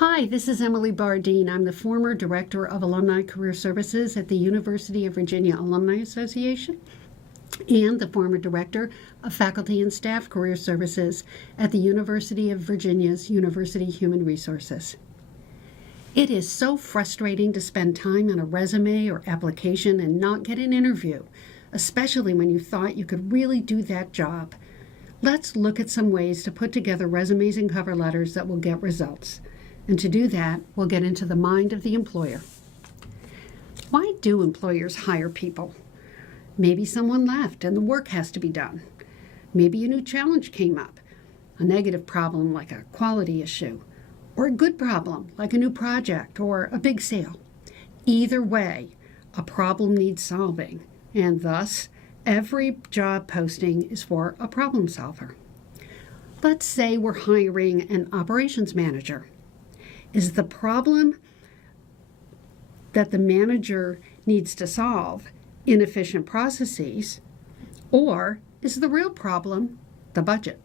Hi, this is Emily Bardeen. I'm the former Director of Alumni Career Services at the University of Virginia Alumni Association and the former Director of Faculty and Staff Career Services at the University of Virginia's University Human Resources. It is so frustrating to spend time on a resume or application and not get an interview, especially when you thought you could really do that job. Let's look at some ways to put together resumes and cover letters that will get results. And to do that, we'll get into the mind of the employer. Why do employers hire people? Maybe someone left and the work has to be done. Maybe a new challenge came up, a negative problem like a quality issue, or a good problem like a new project or a big sale. Either way, a problem needs solving, and thus, every job posting is for a problem solver. Let's say we're hiring an operations manager. Is the problem that the manager needs to solve inefficient processes, or is the real problem the budget?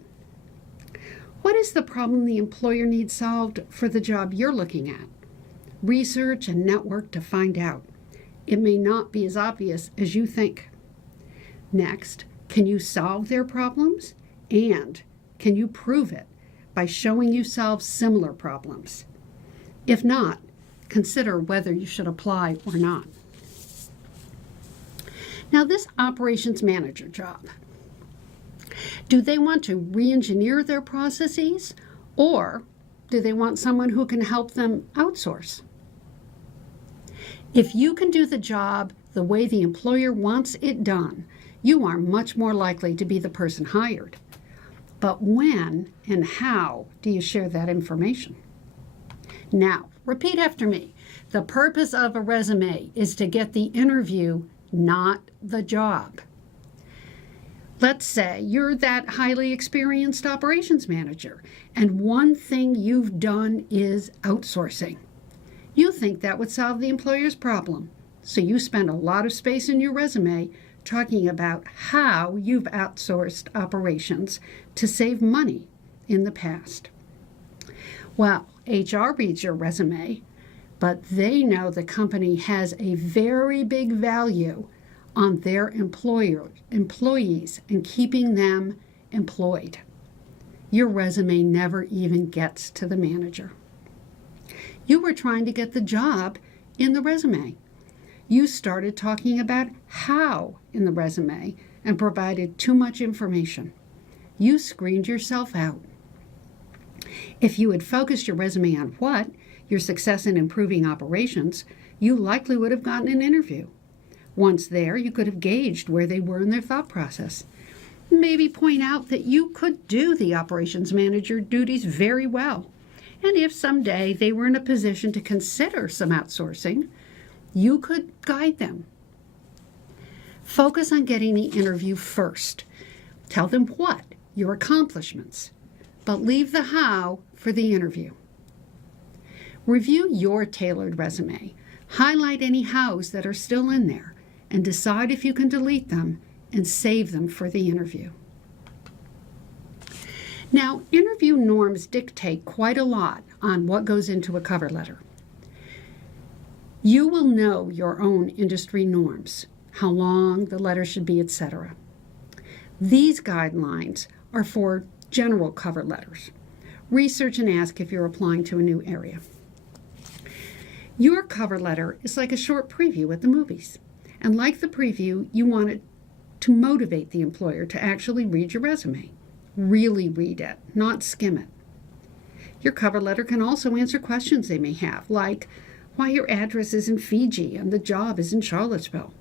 What is the problem the employer needs solved for the job you're looking at? Research and network to find out. It may not be as obvious as you think. Next, can you solve their problems? And can you prove it by showing you solve similar problems? If not, consider whether you should apply or not. Now, this operations manager job, do they want to re-engineer their processes, or do they want someone who can help them outsource? If you can do the job the way the employer wants it done, you are much more likely to be the person hired. But when and how do you share that information? Now, repeat after me. The purpose of a resume is to get the interview, not the job. Let's say you're that highly experienced operations manager, and one thing you've done is outsourcing. You think that would solve the employer's problem, so you spend a lot of space in your resume talking about how you've outsourced operations to save money in the past. Well, HR reads your resume, but they know the company has a very big value on their employees and keeping them employed. Your resume never even gets to the manager. You were trying to get the job in the resume. You started talking about how in the resume and provided too much information. You screened yourself out. If you had focused your resume on what, your success in improving operations, you likely would have gotten an interview. Once there, you could have gauged where they were in their thought process. Maybe point out that you could do the operations manager duties very well. And if someday they were in a position to consider some outsourcing, you could guide them. Focus on getting the interview first. Tell them what, your accomplishments, but leave the how for the interview. Review your tailored resume. Highlight any hows that are still in there and decide if you can delete them and save them for the interview. Now, interview norms dictate quite a lot on what goes into a cover letter. You will know your own industry norms, how long the letter should be, etc. These guidelines are for general cover letters. Research and ask if you're applying to a new area. Your cover letter is like a short preview at the movies. And like the preview, you want it to motivate the employer to actually read your resume. Really read it, not skim it. Your cover letter can also answer questions they may have, like why your address is in Fiji and the job is in Charlottesville.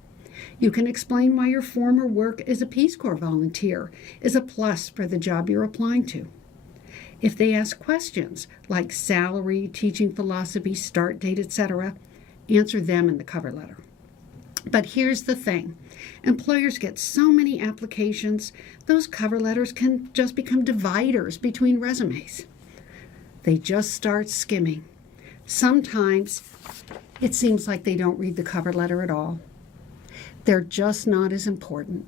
You can explain why your former work as a Peace Corps volunteer is a plus for the job you're applying to. If they ask questions like salary, teaching philosophy, start date, etc., answer them in the cover letter. But here's the thing. Employers get so many applications, those cover letters can just become dividers between resumes. They just start skimming. Sometimes it seems like they don't read the cover letter at all. They're just not as important.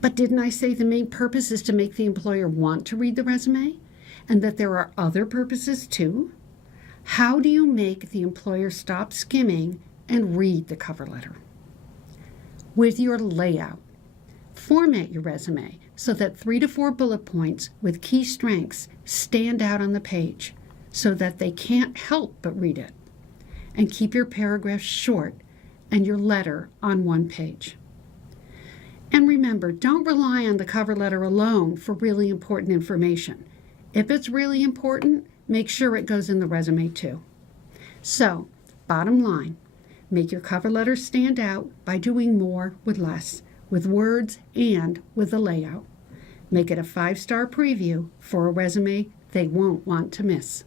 But didn't I say the main purpose is to make the employer want to read the resume? And that there are other purposes too? How do you make the employer stop skimming and read the cover letter? With your layout. Format your resume so that 3 to 4 bullet points with key strengths stand out on the page so that they can't help but read it. And keep your paragraphs short and your letter on one page. And remember, don't rely on the cover letter alone for really important information. If it's really important, make sure it goes in the resume too. So, bottom line, make your cover letter stand out by doing more with less, with words and with a layout. Make it a 5-star preview for a resume they won't want to miss.